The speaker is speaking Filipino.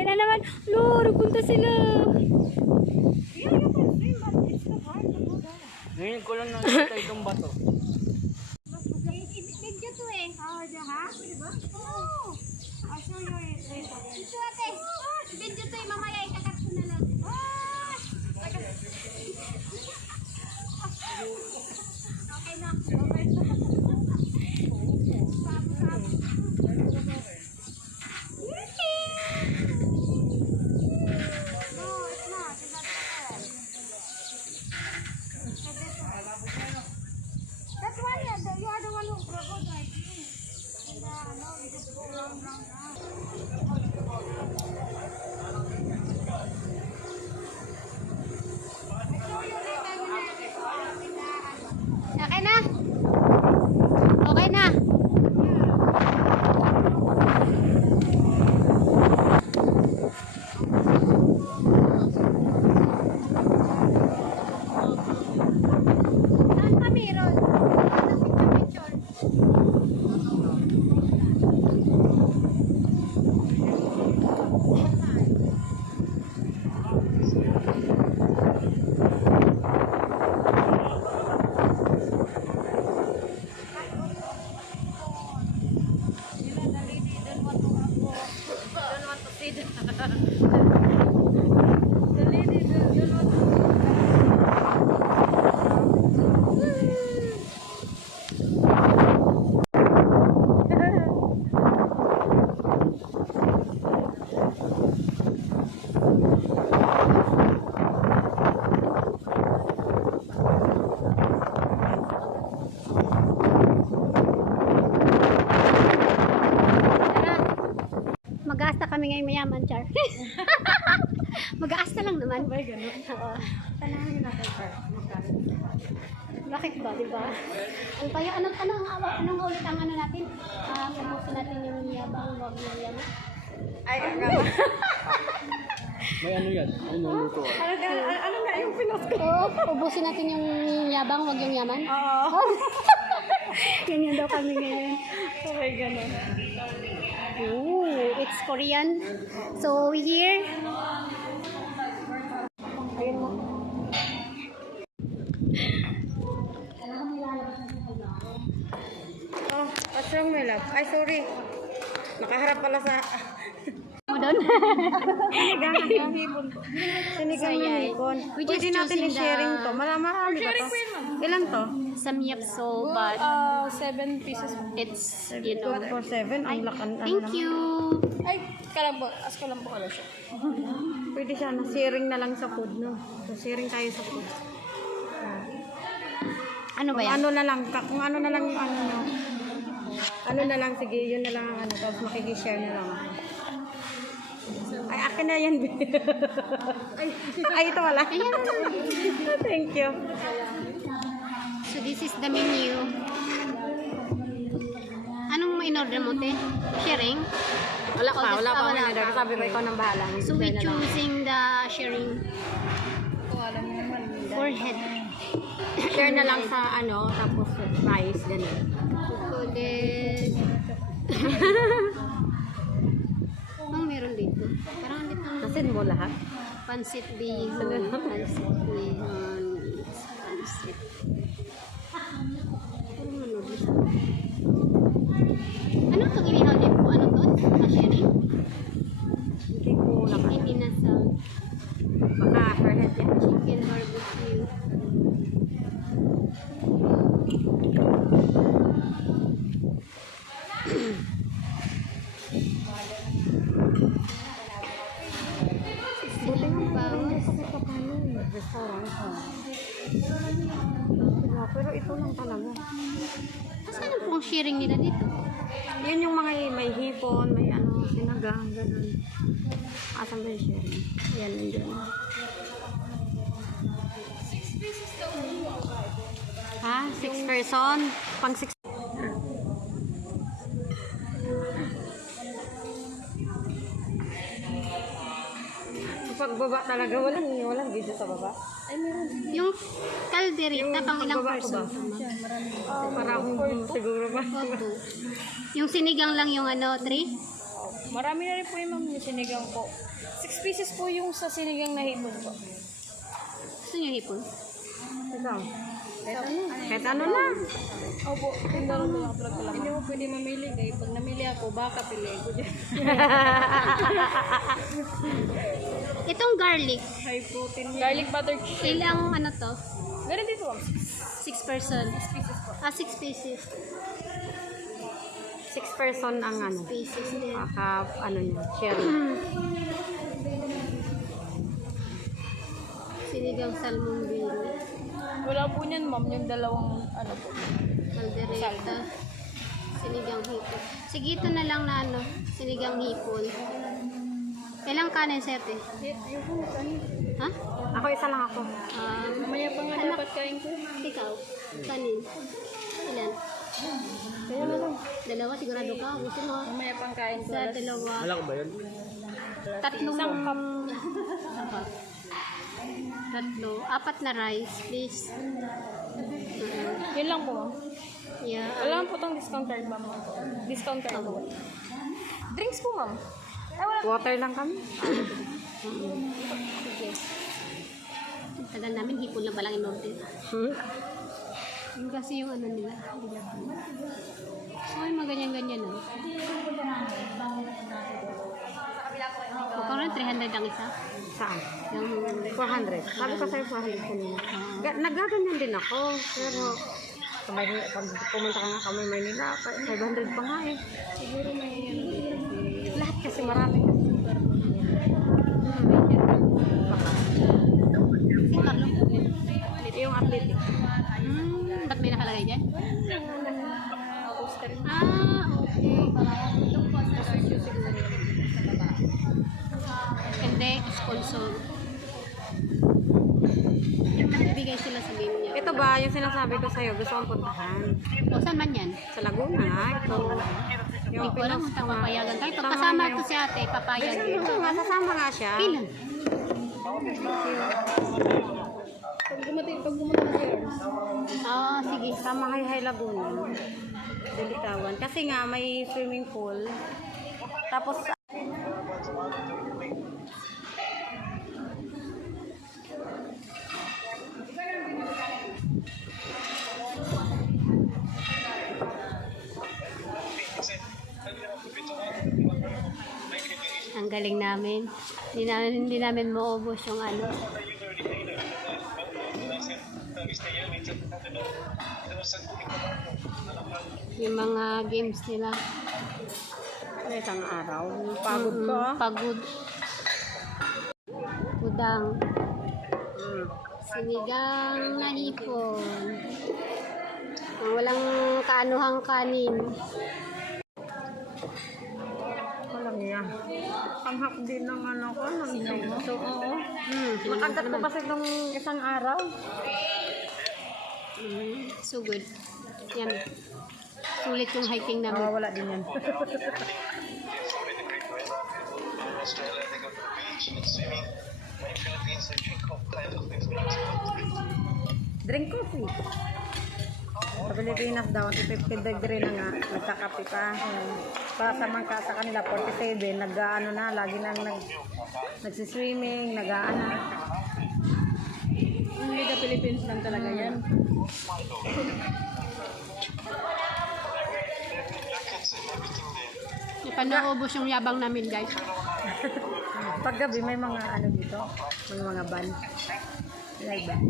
Uwi na naman. Lord, punta sila. Ngayon ko lang nakita itong bato. Video to eh. Oh, ha? Diba? Oo. I'll show you it later. Ito ate. Video to eh. Mamaya ikakat ko na lang. Okay na. Okay na. That's why you are the one who proposed like this. And no, we just go round. Okay na? Okay na? Saan kami, Ron? Mag-aasta kami ngayong mayaman, Char. Mag-aasta lang naman. Ay, gano'n. Oo. Tanangin natin first. Bakit ba, di ba? Ano tayo? Anong ulit ang ano natin? Ubusin natin yung yabang, wag yung yabang. Ay, akala. May ano yan? Ano luto? Ano nga yung pinos ko? Oo, ubusin natin yung yabang, wag yung yaman. Oo. Ganyan daw kami ngayon. Okay, gano'n. Ooh, it's Korean. So here. Ayun mo. Oh, what's wrong, my love? Ay, sorry. Nakaharap pala sa... Mo doon. Sinigang ng hipon. We just Pwede natin choosing i-sharing the- to. Marami ba to? Ilan to? Samyapsol, but 7 pieces. it's, you know. 2 for 7. Ang lakan. Thank you. Ay, kalambo. As kalambo ka lang siya. Pwede siya na sharing na lang sa food, no? So, sharing tayo sa food. Ano ba Kung yan? ano na lang, kung ano na lang yung ano nyo. Ano na lang, sige, yun na lang ang ano. Tapos makikishare na lang. Ay, akin na yan. Ay, ito wala. Thank you. So this is the menu. Anong in-order mo, te? Sharing? Wala pa, wala pa. Wala Wala pa. Sabi ko, ikaw nang bahala. So we choosing the sharing Alam mo naman. forehead. Share na lang sa ano, tapos rice, gano'n. Chocolate. Anong meron dito? Parang dito ang Nasin mo lahat. pansit bihon. Pansit bihon. Pansit. Parang ano dito? Ano itong inihaw din po? Ano to? Sharing? Hindi ko lakas. Hindi na sa Baka per head yan. chicken barbecue. Buti nga Bawas. sa paano restaurant. Pero ito lang talaga. Saan ang pong sharing nila dito? Yan yung mga may hipon, may ano, sinagang, gano'n. Asan ba yung sharing? Yan, yun. Ha? 6 person? Pang 6. Pagbaba talaga, walang video sa baba. Ay, meron. Yung kalderita, pang ilang pagbaba ko person? Para akong siguro ba? Opo. Yung sinigang lang yung ano, 3? Marami na rin po yung ma'am yung sinigang po. 6 pieces po yung sa sinigang na hipon po. Gusto niyo hipon? Ito. Kahit ano na. Opo, tinda rin lang vlog ko lang. Hindi mo pwede mamili kaya pag namili ako, baka pili ko dyan. Itong garlic, High protein yan. Garlic butter chicken. ilang ano to? Ganun dito ma'am. 6 person. 6 pieces po. 6 pieces. 6 person ang ano. 6 pieces din. Ano niya, cherry. Sinigang salmon bill. Wala po niyan ma'am, yung dalawang ano po. Caldereta. Sinigang hipon. Sige, ito na lang na ano, sinigang hipon. Ilang kanin, Sete? Ayoko, kanin. Ha? Ako isa lang ako. Mamaya pa nga dapat kain ko. Ikaw? Kanin? Ilan? Kaya na lang. Dalawa, sigurado ka. Gusto mo? Mamaya pang kain ko. Sa dalawa. Malaki ba yan? Tatlong apat. Tatlo. 4 na rice, please. Yun lang po ma'am. Yeah. Wala lang po tong discount card ma'am. Discount card po. Drinks po ma'am. Ay, wala. Water lang kami. Sige. Tagal namin, hipon lang palang in-order. Yun kasi yung ano nila. So, yung mga ganyan-ganyan. No? Mukhang 300 ang isa. Saan? Yung 400. Sabi ko sa'yo 400 kanina. Nagaganyan din ako. Pero pag pumunta ka nga kami Maynila, 500 pa nga eh. Siguro may Lahat kasi marami. Baka. si Carlo. Yung athletic. Ba't may nakalagay dyan? poster. Okay. Hindi, sponsor. Nagbigay sila sa game niya. Ito ba yung sinasabi ko sa'yo? Gusto kong puntahan. O, saan man yan? Sa Laguna. Ito. Hindi ko alam kung papayagan tayo. Pag kasama ko si ate, papayag. Oo nga, sasama nga siya. Kailan? Pag gumawa na kayo. Sige. Sama kay Hay Laguna. Dilitawan. Kasi nga, may swimming pool. Tapos, Ang galing namin. Hindi namin maubos yung ano. Yung mga games nila. isang araw. Pagod ko. Pagod. Udang. Sinigang na hipon. Walang kaanuhang kanin. Alam niya. Panghap din ng ano ko. So, oo. Sinigang Nakagat ko kasi nung isang araw. So good. Yan. Sulit yung hiking namin. Wala din yan. Australia, they go to the beach and swimming. In Philippines, they drink cocktails of things. Drink coffee. Sa Pilipinas daw, 50 degree na nga. Nagkakape pa. Para sa mga sa kanila, 47. Nag-ano na, lagi nang nagsiswimming, nag-ano. Only the Philippines lang talaga yan. Panaubos yung yabang namin, guys. Paggabi may mga ano dito, may mga ban. May ban.